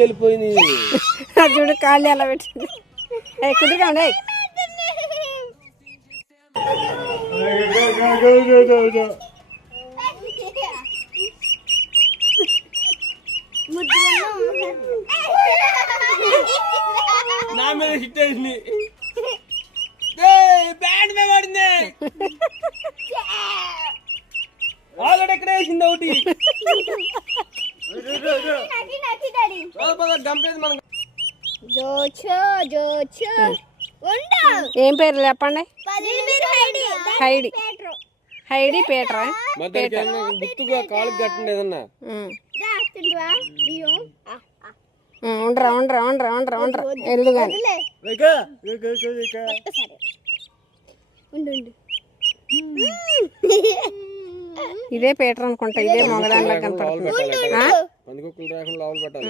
వెళ్ళిపోయింది చూడు కాళ్ళు ఎలా పెట్టింది. కుదురుగా ఉండే నా మీద హిట్ అయింది. బ్యాండ్ మీద పడింది. ఆల్రెడీ ఎక్కడ వేసింది ఒకటి. గంపేది మనకు. ఏం పేరు చెప్పండి. హైడి హైడి పీటరా. గుర్తుగా కాలుకి కట్టండి ఏదన్నా. ఉండరా ఉండరా ఉండరా ఉండరా ఉండరా వెళ్ళు కానీ. ఇదే పీటర్ అనుకుంటా. ఇదే మొగదానిలా కనపడుతుంది. పందికొక్కులు రాకుండా లోపల పెట్టాలి.